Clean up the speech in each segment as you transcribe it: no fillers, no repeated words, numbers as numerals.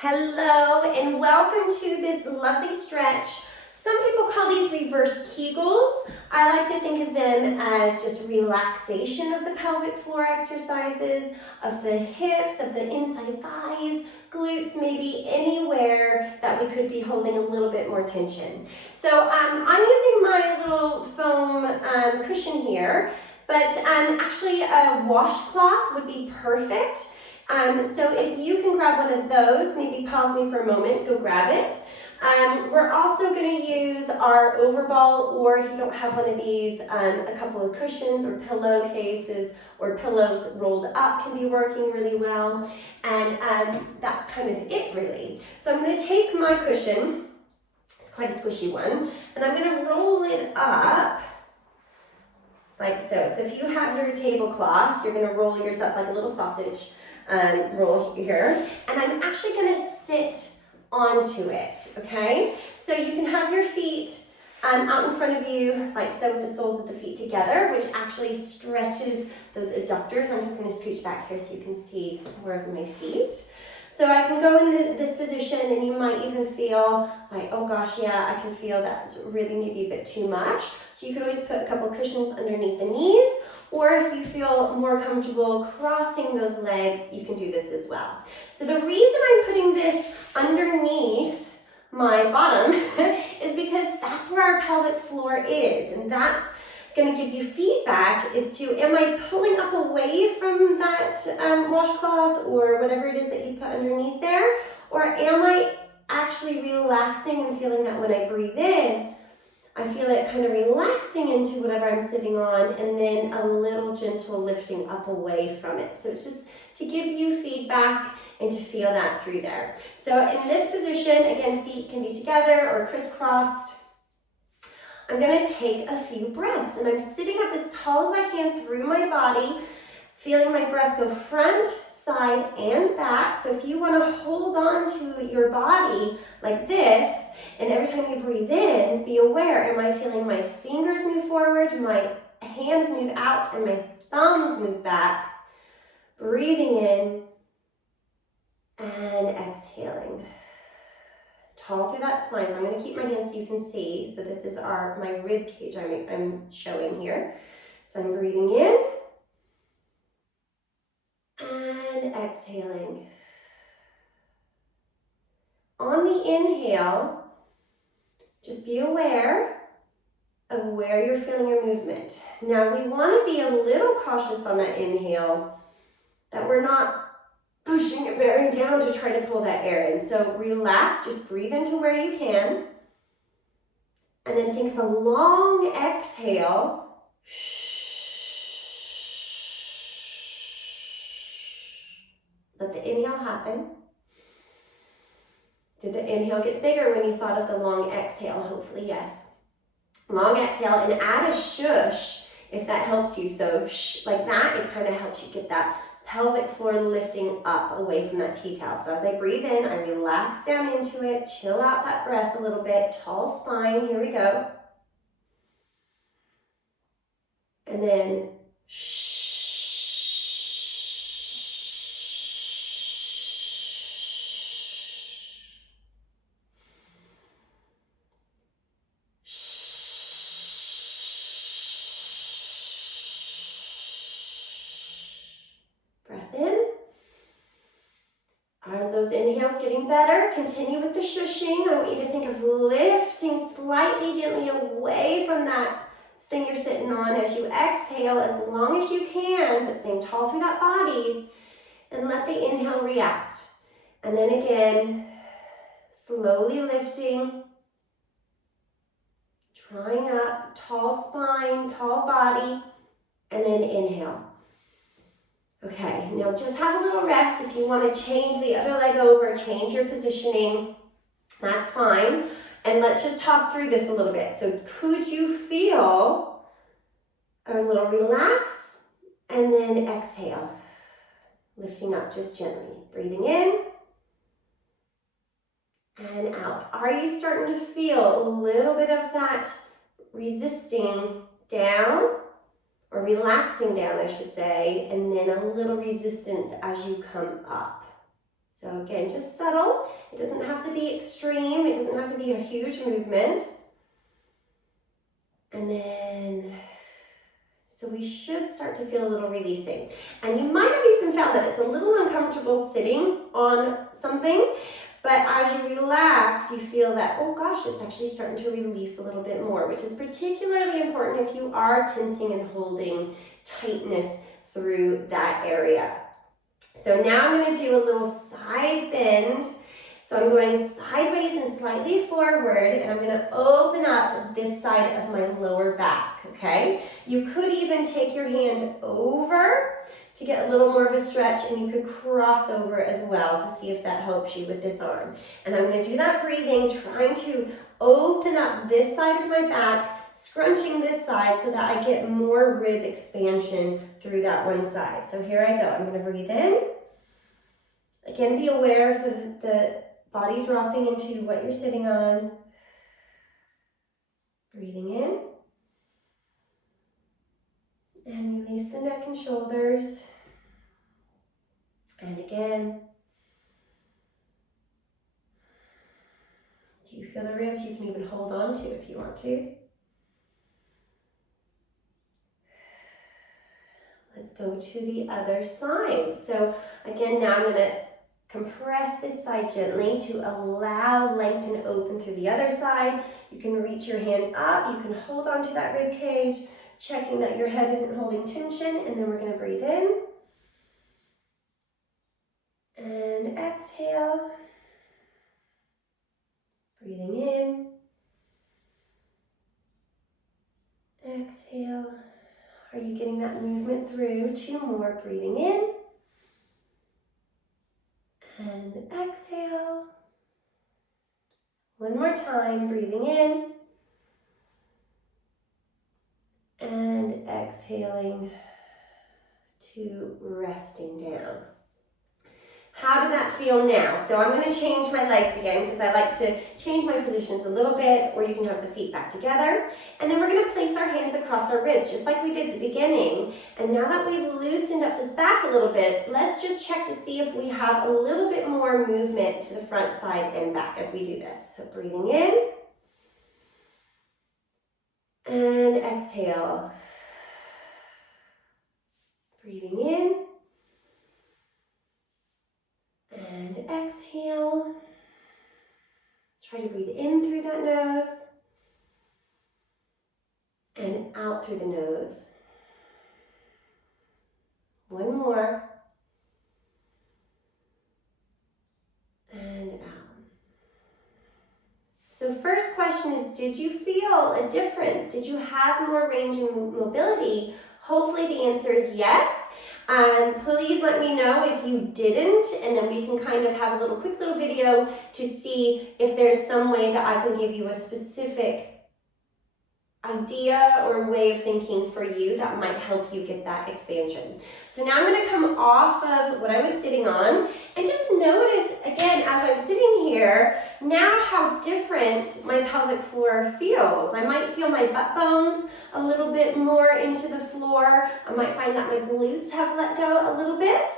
Hello and welcome to this lovely stretch. Some people call these reverse Kegels. I like to think of them as just relaxation of the pelvic floor exercises, of the hips, of the inside thighs, glutes, maybe anywhere that we could be holding a little bit more tension. So I'm using my little foam cushion here, but actually a washcloth would be perfect. So if you can grab one of those, maybe pause me for a moment, go grab it. We're also going to use our overball, or if you don't have one of these, a couple of cushions or pillowcases or pillows rolled up can be working really well. And that's kind of it really. So I'm going to take my cushion, it's quite a squishy one, and I'm going to roll it up like so. So if you have your tablecloth, you're going to roll yours up like a little sausage roll here, and I'm actually going to sit onto it, okay? So you can have your feet out in front of you, like so, with the soles of the feet together, which actually stretches those adductors. I'm just going to scooch back here so you can see more of my feet. So I can go in this position, and you might even feel like, oh gosh, yeah, I can feel that's really maybe a bit too much. So you could always put a couple cushions underneath the knees, or if you feel more comfortable crossing those legs, you can do this as well. So the reason I'm putting this underneath my bottom is because that's where our pelvic floor is, and that's going to give you feedback as to, am I pulling up away from that washcloth or whatever it is that you put underneath there, or am I actually relaxing and feeling that when I breathe in, I feel it kind of relaxing into whatever I'm sitting on, and then a little gentle lifting up away from it. So it's just to give you feedback and to feel that through there. So in this position, again, feet can be together or crisscrossed. I'm going to take a few breaths, and I'm sitting up as tall as I can through my body, feeling my breath go front, side, and back. So if you want to hold on to your body like this, and every time you breathe in, be aware, am I feeling my fingers move forward, my hands move out, and my thumbs move back? Breathing in and exhaling. Tall through that spine. So I'm going to keep my hands so you can see. So this is my rib cage I'm showing here. So I'm breathing in and exhaling. On the inhale, just be aware of where you're feeling your movement. Now we want to be a little cautious on that inhale, that we're not pushing and bearing down to try to pull that air in. So relax, just breathe into where you can. And then think of a long exhale. Let the inhale happen. Did the inhale get bigger when you thought of the long exhale? Hopefully, yes. Long exhale, and add a shush if that helps you. So shh, like that, it kind of helps you get that pelvic floor lifting up away from that T-towel. So as I breathe in, I relax down into it, chill out that breath a little bit, tall spine, here we go. And then shh. Breath in. Are those inhales getting better? Continue with the shushing. I want you to think of lifting slightly gently away from that thing you're sitting on as you exhale as long as you can, but staying tall through that body, and let the inhale react. And then again, slowly lifting, drawing up, tall spine, tall body, and then inhale. Okay, now just have a little rest. If you want to change the other leg over, change your positioning, that's fine. And let's just talk through this a little bit. So could you feel a little relax and then exhale, lifting up just gently, breathing in and out. Are you starting to feel a little bit of that resisting down? Or relaxing down, I should say, and then a little resistance as you come up. So again, just subtle. It doesn't have to be extreme. It doesn't have to be a huge movement. And then, so we should start to feel a little releasing. And you might have even found that it's a little uncomfortable sitting on something, but as you relax, you feel that, oh gosh, it's actually starting to release a little bit more, which is particularly important if you are tensing and holding tightness through that area. So now I'm going to do a little side bend. So I'm going sideways and slightly forward, and I'm going to open up this side of my lower back, okay? You could even take your hand over to get a little more of a stretch, and you could cross over as well to see if that helps you with this arm. And I'm going to do that breathing, trying to open up this side of my back, scrunching this side so that I get more rib expansion through that one side. So here I go. I'm going to breathe in. Again, be aware of the body dropping into what you're sitting on. Breathing in. And release the neck and shoulders. And again. Do you feel the ribs? You can even hold on to if you want to. Let's go to the other side. So again, now I'm going to compress this side gently to allow length and open through the other side. You can reach your hand up. You can hold on to that rib cage, checking that your head isn't holding tension. And then we're going to breathe in. And exhale. Breathing in. Exhale. Are you getting that movement through? 2 more. Breathing in. And exhale. 1 more time. Breathing in. And exhaling to resting down. How did that feel now? So I'm going to change my legs again because I like to change my positions a little bit, or you can have the feet back together. And then we're going to place our hands across our ribs just like we did at the beginning. And now that we've loosened up this back a little bit, let's just check to see if we have a little bit more movement to the front, side, and back as we do this. So breathing in. And exhale. Breathing in. And exhale. Try to breathe in through that nose and out through the nose. 1 more. And out. So first question is, did you feel a difference? Did you have more range and mobility? Hopefully the answer is yes. Please let me know if you didn't, and then we can kind of have a quick little video to see if there's some way that I can give you a specific idea or way of thinking for you that might help you get that expansion. So now I'm going to come off of what I was sitting on and just notice again as I'm sitting here now how different my pelvic floor feels. I might feel my butt bones a little bit more into the floor. I might find that my glutes have let go a little bit.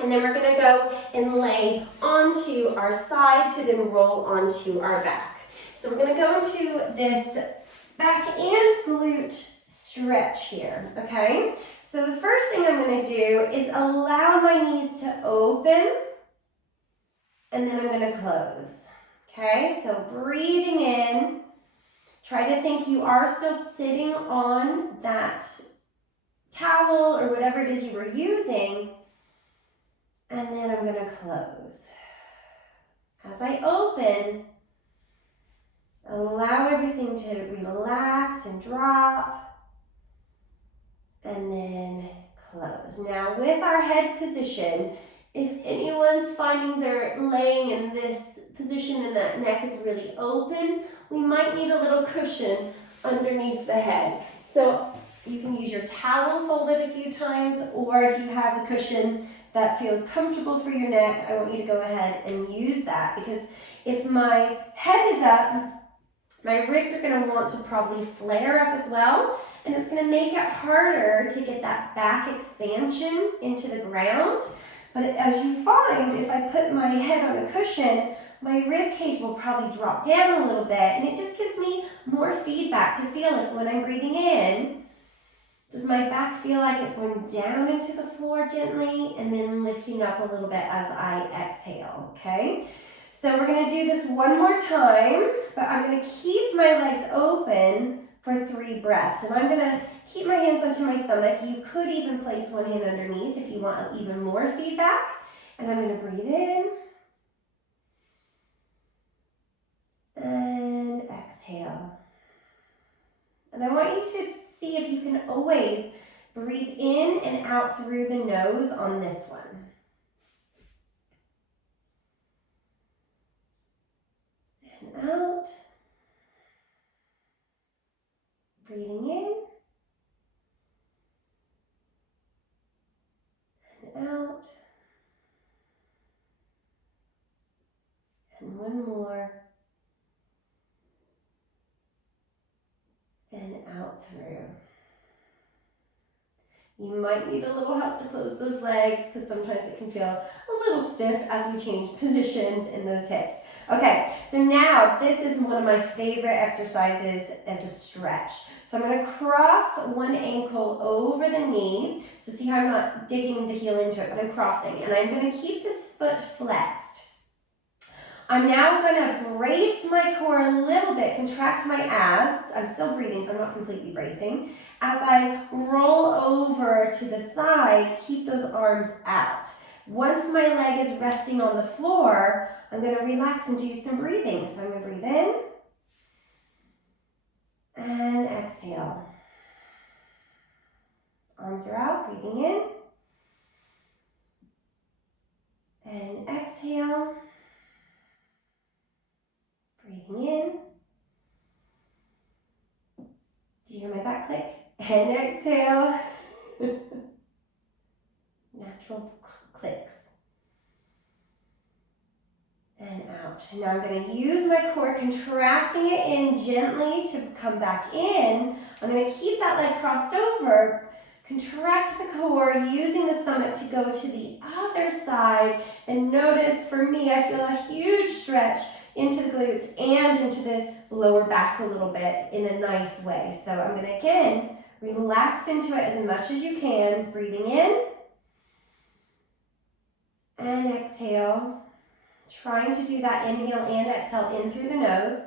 And then we're going to go and lay onto our side to then roll onto our back. So we're going to go into this back and glute stretch here, okay? So the first thing I'm going to do is allow my knees to open, and then I'm going to close, okay? So breathing in, try to think you are still sitting on that towel or whatever it is you were using, and then I'm going to close. As I open, allow everything to relax and drop, and then close. Now with our head position, if anyone's finding they're laying in this position and that neck is really open, we might need a little cushion underneath the head. So you can use your towel folded a few times, or if you have a cushion that feels comfortable for your neck, I want you to go ahead and use that, because if my head is up, my ribs are going to want to probably flare up as well, and it's going to make it harder to get that back expansion into the ground. But as you find, if I put my head on a cushion, my rib cage will probably drop down a little bit, and it just gives me more feedback to feel if when I'm breathing in, does my back feel like it's going down into the floor gently and then lifting up a little bit as I exhale, okay? So we're gonna do this one more time, but I'm gonna keep my legs open for 3 breaths. And I'm gonna keep my hands onto my stomach. You could even place one hand underneath if you want even more feedback. And I'm gonna breathe in. And exhale. And I want you to see if you can always breathe in and out through the nose on this one. And out. Breathing in. And out. And one more. And out through. You might need a little help to close those legs because sometimes it can feel a little stiff as we change positions in those hips. Okay, so now this is one of my favorite exercises as a stretch. So I'm going to cross one ankle over the knee. So see how I'm not digging the heel into it, but I'm crossing. And I'm going to keep this foot flexed. I'm now going to brace my core a little bit, contract my abs. I'm still breathing, so I'm not completely bracing. As I roll over to the side, keep those arms out. Once my leg is resting on the floor, I'm going to relax and do some breathing. So I'm going to breathe in and exhale. Arms are out, breathing in and exhale. Breathing in. Do you hear my back click? And exhale. Natural clicks. And out. Now I'm going to use my core, contracting it in gently to come back in. I'm going to keep that leg crossed over, contract the core, using the stomach to go to the other side. And notice, for me, I feel a huge stretch into the glutes and into the lower back a little bit in a nice way. So I'm going to, again, relax into it as much as you can, breathing in and exhale. Trying to do that inhale and exhale in through the nose.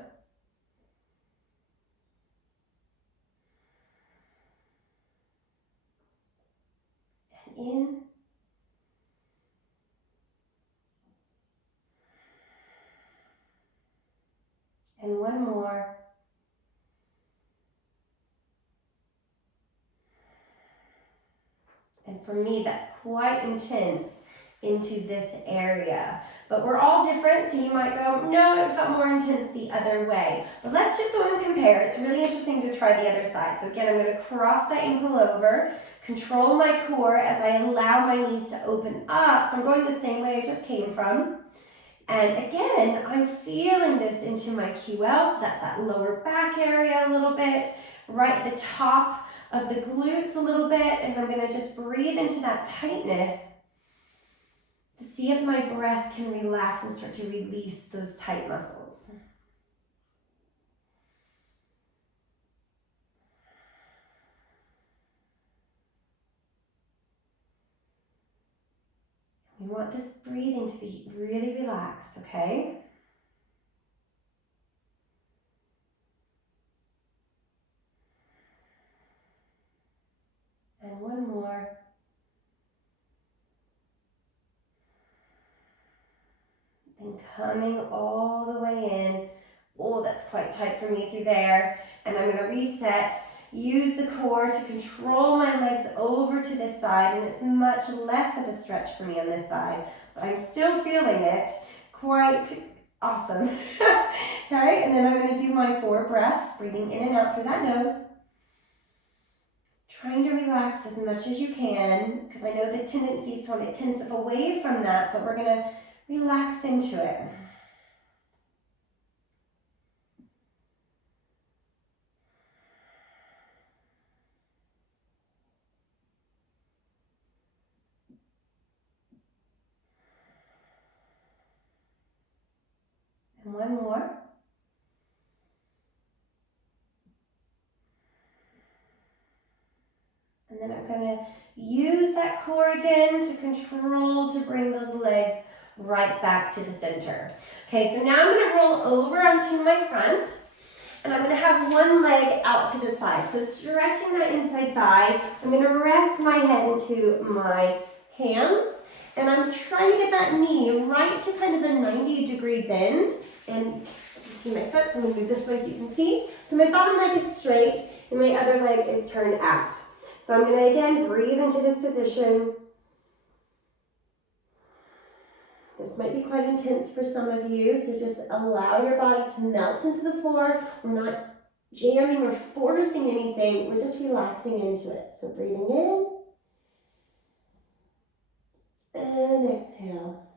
And in. And one more. And for me, that's quite intense into this area. But we're all different, so you might go, no, it felt more intense the other way. But let's just go and compare. It's really interesting to try the other side. So again, I'm going to cross that ankle over, control my core as I allow my knees to open up. So I'm going the same way I just came from. And again, I'm feeling this into my QL, so that's that lower back area a little bit, right at the top of the glutes a little bit, and I'm going to just breathe into that tightness to see if my breath can relax and start to release those tight muscles. We want this breathing to be really relaxed, okay? And one more. And coming all the way in. Oh, that's quite tight for me through there. And I'm going to reset. Use the core to control my legs over to this side, and it's much less of a stretch for me on this side, but I'm still feeling it. Quite awesome. Okay, and then I'm going to do my 4 breaths, breathing in and out through that nose. Trying to relax as much as you can, because I know the tendency is to want to tense up away from that, but we're going to relax into it. And one more. And then I'm going to use that core again to control, to bring those legs right back to the center. Okay, so now I'm going to roll over onto my front, and I'm going to have one leg out to the side. So stretching that inside thigh, I'm going to rest my head into my hands, and I'm trying to get that knee right to kind of a 90-degree bend. And you can see my foot, so I'm going to move this way so you can see. So my bottom leg is straight, and my other leg is turned out. So I'm going to, again, breathe into this position. This might be quite intense for some of you, so just allow your body to melt into the floor. We're not jamming or forcing anything. We're just relaxing into it. So breathing in and exhale.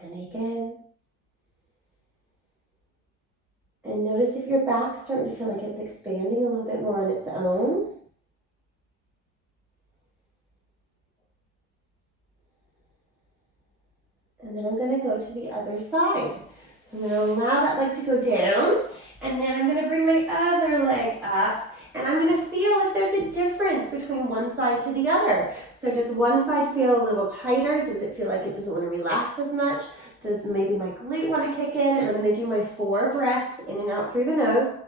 And again. And notice if your back's starting to feel like it's expanding a little bit more on its own. And then I'm going to go to the other side. So I'm going to allow that leg to go down, and then I'm going to bring my other leg up, and I'm going to feel if there's a difference between one side to the other. So does one side feel a little tighter? Does it feel like it doesn't want to relax as much? Does maybe my glute want to kick in? And I'm going to do my 4 breaths in and out through the nose.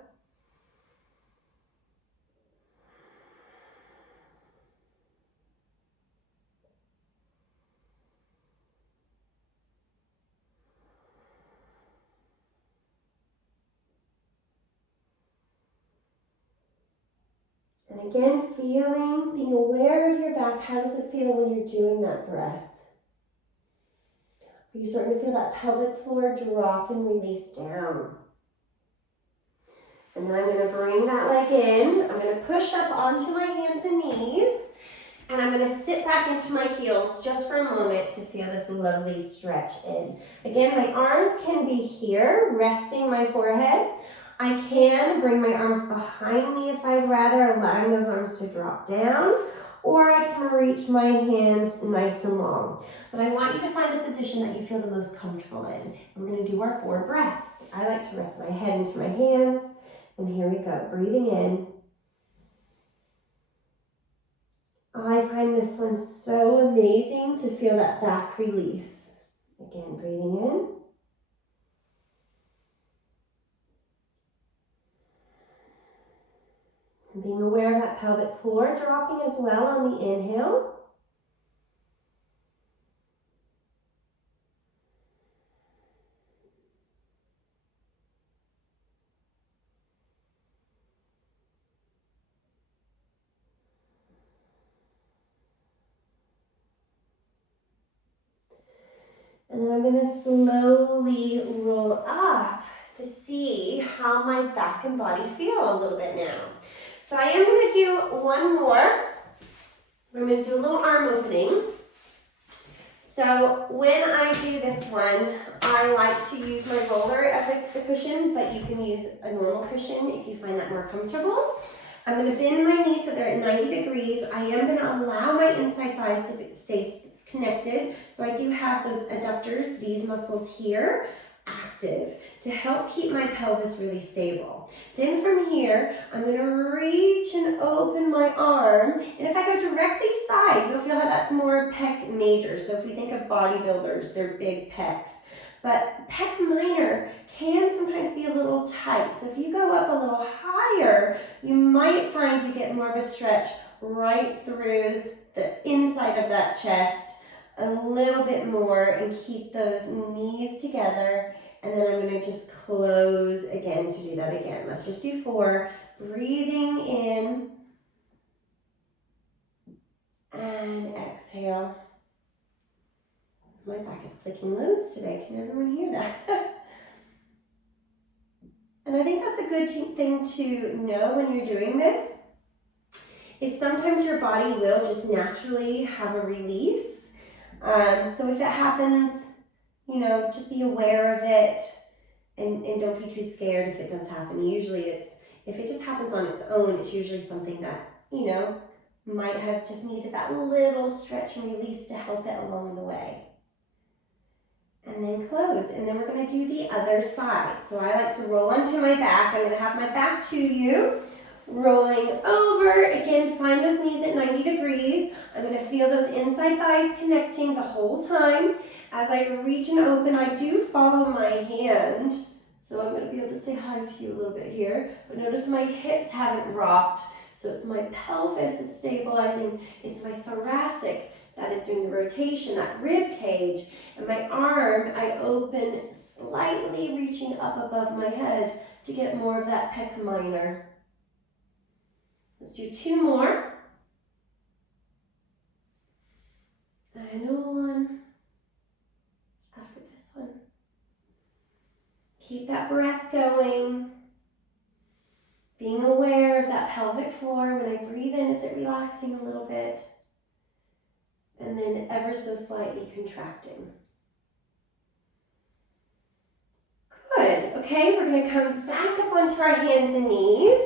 And again, being aware of your back. How does it feel when you're doing that breath? Are you starting to feel that pelvic floor drop and release down? And then I'm going to bring that leg in. I'm going to push up onto my hands and knees. And I'm going to sit back into my heels just for a moment to feel this lovely stretch in. Again, my arms can be here, resting my forehead. I can bring my arms behind me if I'd rather, allowing those arms to drop down. Or I can reach my hands nice and long. But I want you to find the position that you feel the most comfortable in. We're going to do our 4 breaths. I like to rest my head into my hands. And here we go, breathing in. I find this one so amazing to feel that back release. Again, breathing in. And being aware of that pelvic floor dropping as well on the inhale. And then I'm going to slowly roll up to see how my back and body feel a little bit now. So I am going to do one more. I'm going to do a little arm opening. So when I do this one, I like to use my roller as a cushion, but you can use a normal cushion if you find that more comfortable. I'm going to bend my knees so they're at 90 degrees. I am going to allow my inside thighs to stay connected. So I do have those adductors, these muscles here, active to help keep my pelvis really stable. Then from here, I'm going to reach and open my arm. And if I go directly side, you'll feel how that's more pec major. So if we think of bodybuilders, they're big pecs. But pec minor can sometimes be a little tight. So if you go up a little higher, you might find you get more of a stretch right through the inside of that chest a little bit more and keep those knees together. And then I'm going to just close again to do that again. Let's just do 4. Breathing in and exhale. My back is clicking loads today. Can everyone hear that? And I think that's a good thing to know when you're doing this, is sometimes your body will just naturally have a release. So if it happens, just be aware of it and don't be too scared if it does happen. Usually if it just happens on its own, it's usually something that, might have just needed that little stretch and release to help it along the way. And and then close. And then we're gonna do the other side. So I like to roll onto my back. I'm gonna have my back to you, rolling over. Again, find those knees at 90 degrees. I'm gonna feel those inside thighs connecting the whole time. As I reach and open, I do follow my hand. So I'm gonna be able to say hi to you a little bit here. But notice my hips haven't rocked. So it's my pelvis is stabilizing. It's my thoracic that is doing the rotation, that rib cage. And my arm, I open slightly, reaching up above my head to get more of that pec minor. Let's do 2 more. And one after this one. Keep that breath going. Being aware of that pelvic floor. When I breathe in, is it relaxing a little bit? And then ever so slightly contracting. Good. Okay, we're going to come back up onto our hands and knees.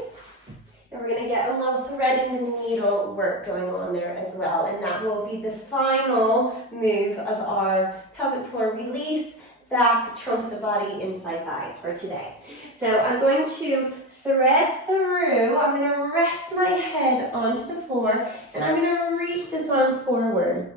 And we're going to get a little thread and the needle work going on there as well. And that will be the final move of our pelvic floor release, back, trunk of the body, inside thighs for today. So I'm going to thread through. I'm going to rest my head onto the floor and I'm going to reach this arm forward.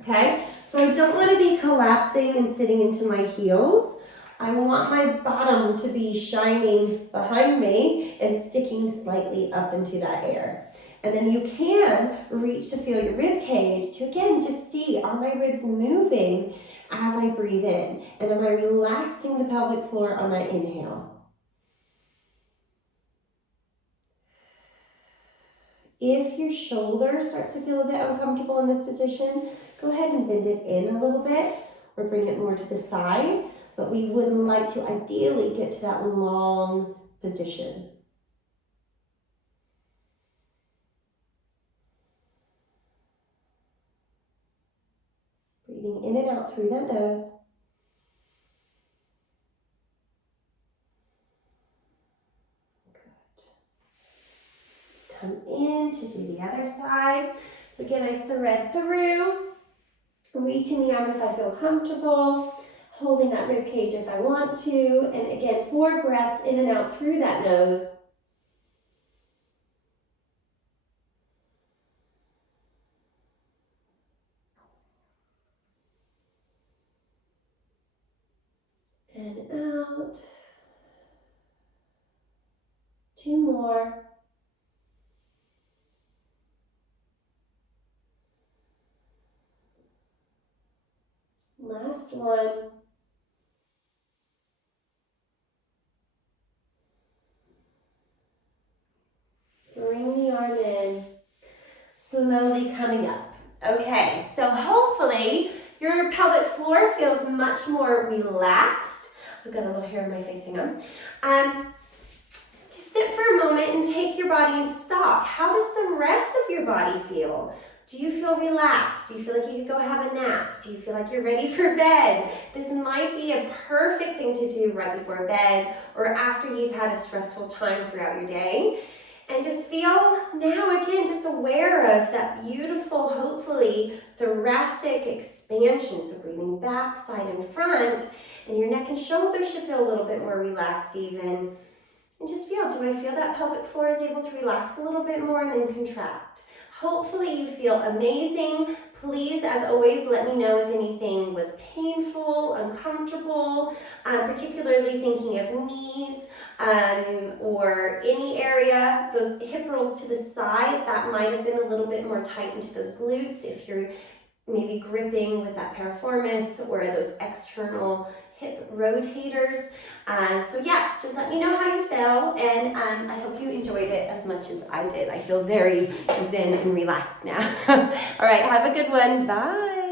Okay? So I don't want to be collapsing and sitting into my heels. I want my bottom to be shining behind me and sticking slightly up into that air. And then you can reach to feel your rib cage to again just see, are my ribs moving as I breathe in? And am I relaxing the pelvic floor on that inhale? If your shoulder starts to feel a bit uncomfortable in this position, go ahead and bend it in a little bit or bring it more to the side. But we would like to ideally get to that long position. Breathing in and out through that nose. Good. Let's come in to do the other side. So again, I thread through, reaching the arm if I feel comfortable, holding that rib cage if I want to, and again, 4 breaths in and out through that nose. And out. 2 more. Last one. Bring the arm in, slowly coming up. Okay, so hopefully your pelvic floor feels much more relaxed. I've got a little hair in my face, hang on. Just sit for a moment and take your body into stock. How does the rest of your body feel? Do you feel relaxed? Do you feel like you could go have a nap? Do you feel like you're ready for bed? This might be a perfect thing to do right before bed or after you've had a stressful time throughout your day. And just feel now, again, just aware of that beautiful, hopefully, thoracic expansion. So breathing back, side and front, and your neck and shoulders should feel a little bit more relaxed even. And just feel, do I feel that pelvic floor is able to relax a little bit more and then contract? Hopefully you feel amazing. Please, as always, let me know if anything was painful, uncomfortable, particularly thinking of knees or any area, those hip rolls to the side, that might have been a little bit more tight into those glutes if you're maybe gripping with that piriformis or those external hip rotators. So yeah, just let me know how you feel, and I hope you enjoyed it as much as I did. I feel very zen and relaxed now. All right, have a good one. Bye.